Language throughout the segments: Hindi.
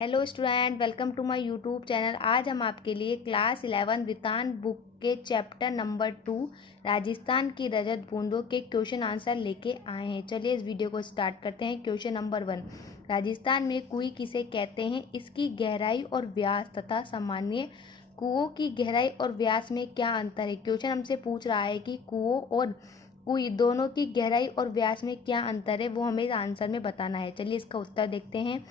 Hello student, welcome to my YouTube channel. आज हम आपके लिए क्लास 11 वृतांत बुक के चैप्टर नंबर 2 राजस्थान की रजत बूंदों के क्वेश्चन आंसर लेके आए हैं। चलिए इस वीडियो को स्टार्ट करते हैं। क्वेश्चन नंबर 1, राजस्थान में कुएं किसे कहते हैं? इसकी गहराई और व्यास तथा सामान्य कुओं की गहराई और व्यास में क्या अंतर है? क्वेश्चन हमसे पूछ रहा है कि कुओं और कुएं दोनों की गहराई और व्यास में क्या अंतर है, वो हमें आंसर में बताना है। चलिए इसका उत्तर देखते हैं।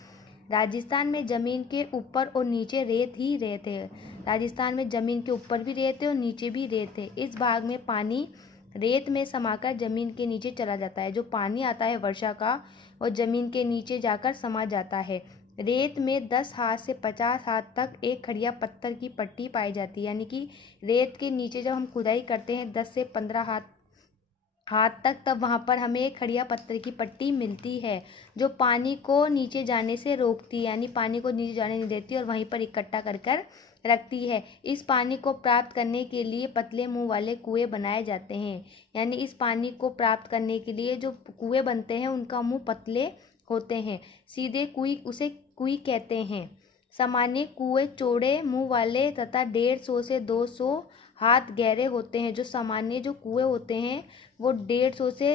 राजस्थान में जमीन के ऊपर और नीचे रेत ही रेत है। राजस्थान में जमीन के ऊपर भी रेत है और नीचे भी रेत है। इस भाग में पानी रेत में समाकर जमीन के नीचे चला जाता है। जो पानी आता है वर्षा का, और जमीन के नीचे जाकर समा जाता है। रेत में 10 हाथ से 50 हाथ तक एक खड़िया पत्थर की पट्टी पाई जाती है। यानी कि रेत के नीचे जब हम खुदाई करते हैं 10 से 15 हाथ तक, तब वहाँ पर हमें एक खड़िया पत्थर की पट्टी मिलती है, जो पानी को नीचे जाने से रोकती है। यानी पानी को नीचे जाने नहीं देती और वहीं पर इकट्ठा कर कर रखती है। इस पानी को प्राप्त करने के लिए पतले मुंह वाले कुएं बनाए जाते हैं। यानी इस पानी को प्राप्त करने के लिए जो कुएं बनते हैं उनका मुंह पतले होते हैं। सीधे कुएं उसे कुएं कहते हैं। सामान्य कुएं चौड़े मुंह वाले तथा 150 से 200 हाथ गहरे होते हैं। जो सामान्य जो कुएं होते हैं वो 150 से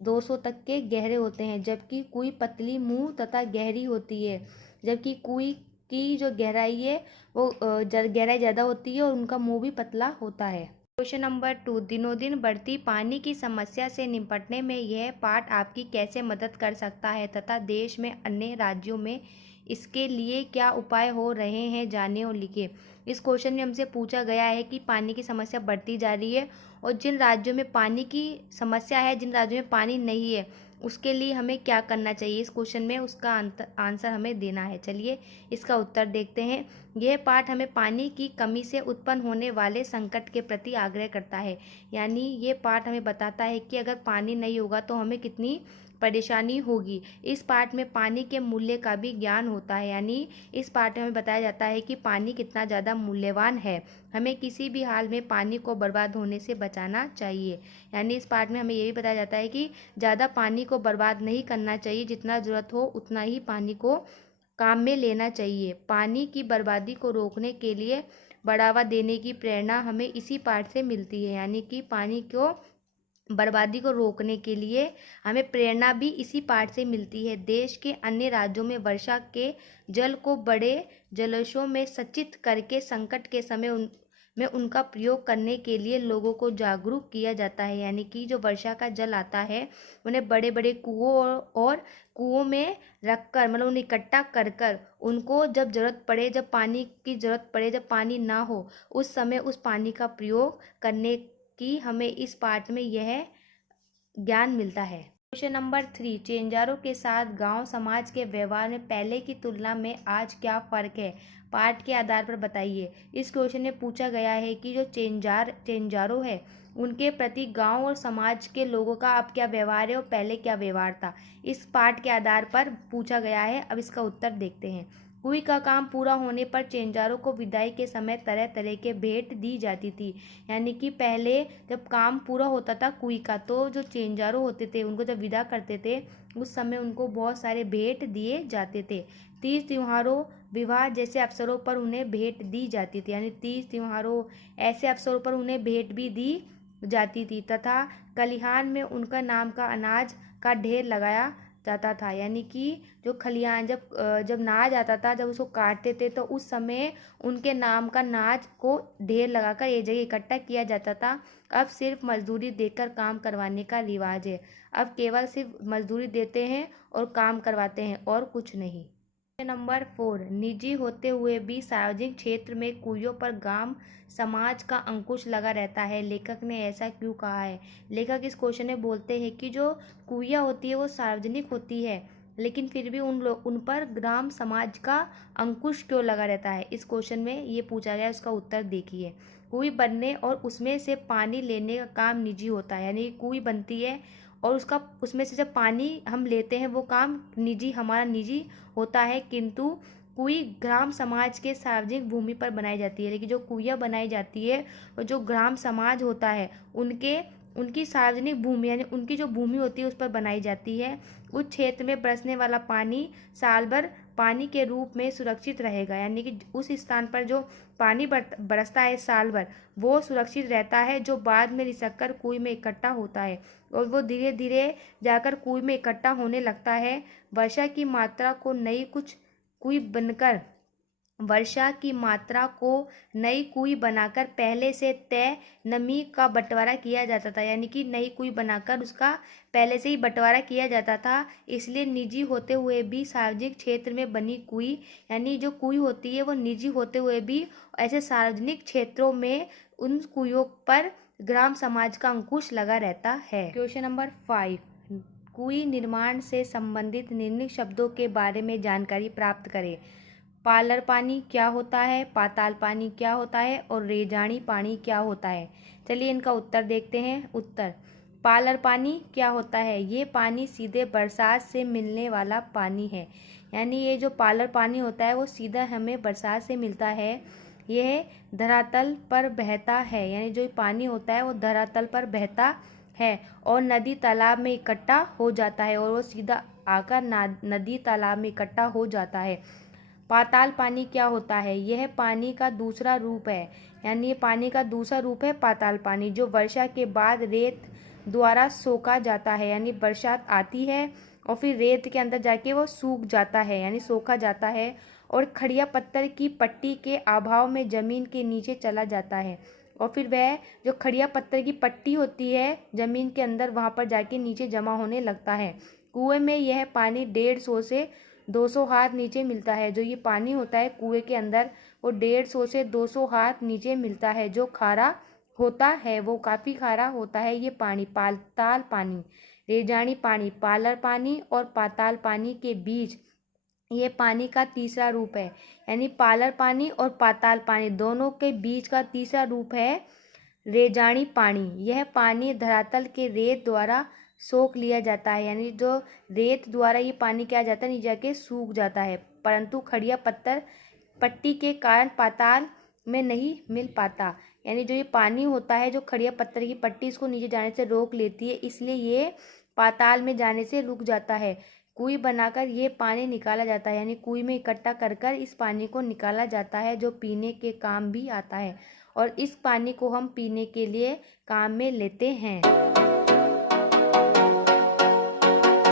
200 तक के गहरे होते हैं, जबकि कुएं पतली मुंह तथा गहरी होती है। जबकि कुएं की जो गहराई है वो गहराई ज़्यादा होती है और उनका मुंह भी पतला होता है। क्वेश्चन नंबर 2, दिनों दिन बढ़ती पानी की समस्या से निपटने में यह पाठ आपकी कैसे मदद कर सकता है तथा देश में अन्य राज्यों में इसके लिए क्या उपाय हो रहे हैं, जाने और लिखिए। इस क्वेश्चन में हमसे पूछा गया है कि पानी की समस्या बढ़ती जा रही है और जिन राज्यों में पानी की समस्या है, जिन राज्यों में पानी नहीं है, उसके लिए हमें क्या करना चाहिए। इस क्वेश्चन में उसका आंसर हमें देना है। चलिए इसका उत्तर देखते हैं। यह पाठ हमें पानी की कमी से उत्पन्न होने वाले संकट के प्रति आग्रह करता है। यानी ये पाठ हमें बताता है कि अगर पानी नहीं होगा तो हमें कितनी परेशानी होगी। इस पाठ में पानी के मूल्य का भी ज्ञान होता है। यानी इस पाठ में हमें बताया जाता है कि पानी कितना ज़्यादा मूल्यवान है। हमें किसी भी हाल में पानी को बर्बाद होने से बचाना चाहिए। यानी इस पाठ में हमें ये भी बताया जाता है कि ज़्यादा पानी को बर्बाद नहीं करना चाहिए। जितना ज़रूरत हो उतना ही पानी को काम में लेना चाहिए। पानी की बर्बादी को रोकने के लिए बढ़ावा देने की प्रेरणा हमें इसी पाठ से मिलती है। यानी कि पानी को बर्बादी को रोकने के लिए हमें प्रेरणा भी इसी पाठ से मिलती है। देश के अन्य राज्यों में वर्षा के जल को बड़े जलाशयों में संचित करके संकट के समय में उनका प्रयोग करने के लिए लोगों को जागरूक किया जाता है। यानी कि जो वर्षा का जल आता है उन्हें बड़े बड़े कुओं और कुओं में रखकर, मतलब उन्हें इकट्ठा कर कर उनको जब जरूरत पड़े, जब पानी की जरूरत पड़े, जब पानी ना हो, उस समय उस पानी का प्रयोग करने की हमें इस पाठ में यह ज्ञान मिलता है। क्वेश्चन नंबर 3, चेंजारों के साथ गांव समाज के व्यवहार में पहले की तुलना में आज क्या फर्क है, पाठ के आधार पर बताइए। इस क्वेश्चन में पूछा गया है कि जो चेंजारों है उनके प्रति गांव और समाज के लोगों का अब क्या व्यवहार है और पहले क्या व्यवहार था। इस पाठ के आधार पर पूछा गया है। अब इसका उत्तर देखते हैं। कुएं का काम पूरा होने पर चेंजारों को विदाई के समय तरह तरह के भेंट दी जाती थी। यानी कि पहले जब काम पूरा होता था कुएं का, तो जो चेंजारों होते थे उनको जब विदा करते थे उस समय उनको बहुत सारे भेंट दिए जाते थे। तीज त्योहारों, विवाह जैसे अवसरों पर उन्हें भेंट दी जाती थी। यानी तीज त्योहारों ऐसे अवसरों पर उन्हें भेंट भी दी जाती थी। तथा खलिहान में उनका नाम का अनाज का ढेर लगाया जाता था। यानी कि जो खलिहान जब नाज आता था, जब उसको काटते थे तो उस समय उनके नाम का नाज को ढेर लगाकर एक जगह इकट्ठा किया जाता था। अब सिर्फ मजदूरी देकर काम करवाने का रिवाज है। अब केवल सिर्फ मजदूरी देते हैं और काम करवाते हैं और कुछ नहीं। नंबर 4, निजी होते हुए भी सार्वजनिक क्षेत्र में कुइयों पर गांव समाज का अंकुश लगा रहता है। लेखक ने ऐसा क्यों कहा है? लेखक इस क्वेश्चन में बोलते हैं कि जो कुइयाँ होती है वो सार्वजनिक होती है, लेकिन फिर भी उन पर ग्राम समाज का अंकुश क्यों लगा रहता है। इस क्वेश्चन में ये पूछा गया, उसका उत्तर देखिए। कुएं बनने और उसमें से पानी लेने का काम निजी होता है। यानी कुएं बनती है और उसमें से जब पानी हम लेते हैं वो काम हमारा निजी होता है, किंतु कुएं ग्राम समाज के सार्वजनिक भूमि पर बनाई जाती है। लेकिन जो कुइयाँ बनाई जाती है और जो ग्राम समाज होता है उनकी सार्वजनिक भूमि, यानी उनकी जो भूमि होती है उस पर बनाई जाती है। उस क्षेत्र में बरसने वाला पानी साल भर पानी के रूप में सुरक्षित रहेगा, यानी कि उस स्थान पर जो पानी बरसता है साल भर वो सुरक्षित रहता है, जो बाद में रिसकर कुएं में इकट्ठा होता है और वो धीरे धीरे जाकर कुएं में इकट्ठा होने लगता है। वर्षा की मात्रा को नई कुएं बनाकर पहले से तय नमी का बंटवारा किया जाता था, यानी कि नई कुएं बनाकर उसका पहले से ही बंटवारा किया जाता था। इसलिए निजी होते हुए भी सार्वजनिक क्षेत्र में बनी कुएं, यानी जो कुएं होती है वो निजी होते हुए भी ऐसे सार्वजनिक क्षेत्रों में उन कुएं पर ग्राम समाज का अंकुश लगा रहता है। क्वेश्चन नंबर 5, कुएं निर्माण से संबंधित निम्नलिखित शब्दों के बारे में जानकारी प्राप्त करें। पालर पानी क्या होता है, पाताल पानी क्या होता है और रेजानी पानी क्या होता है। चलिए इनका उत्तर देखते हैं। उत्तर, पालर पानी क्या होता है, ये पानी सीधे बरसात से मिलने वाला पानी है, यानी ये जो पालर पानी होता है वो सीधा हमें बरसात से मिलता है। यह धरातल पर बहता है, यानी जो पानी होता है वो धरातल पर बहता है और नदी तालाब में इकट्ठा हो जाता है और वो सीधा आकर नदी तालाब में इकट्ठा हो जाता है। पाताल पानी क्या होता है, यह पानी का दूसरा रूप है, यानी ये पानी का दूसरा रूप है पाताल पानी, जो वर्षा के बाद रेत द्वारा सोखा जाता है, यानी बरसात आती है और फिर रेत के अंदर जाके वो सूख जाता है, यानी सोखा जाता है और खड़िया पत्थर की पट्टी के अभाव में ज़मीन के नीचे चला जाता है और फिर वह जो खड़िया पत्थर की पट्टी होती है ज़मीन के अंदर वहाँ पर जाके नीचे जमा होने लगता है। कुएं में यह पानी 150 से 200 हाथ नीचे मिलता है। जो ये पानी होता है कुएं के अंदर वो 150 से 200 हाथ नीचे मिलता है। जो खारा होता है वो काफ़ी खारा होता है ये पानी। पाताल पानी, रेजानी पानी, पालर पानी और पाताल पानी के बीच ये पानी का तीसरा रूप है, यानी पालर पानी और पाताल पानी दोनों के बीच का तीसरा रूप है रेजानी पानी। यह पानी धरातल के रेत द्वारा सोख लिया जाता है, यानी जो रेत द्वारा ये पानी क्या जाता है नीचे जाके सूख जाता है, परंतु खड़िया पत्थर पट्टी के कारण पाताल में नहीं मिल पाता। यानी जो ये पानी होता है जो खड़िया पत्थर की पट्टी इसको नीचे जाने से रोक लेती है, इसलिए ये पाताल में जाने से रुक जाता है। कुएं बनाकर ये पानी निकाला जाता है, यानी कुएं में इकट्ठा कर कर इस पानी को निकाला जाता है, जो पीने के काम भी आता है और इस पानी को हम पीने के लिए काम में लेते हैं।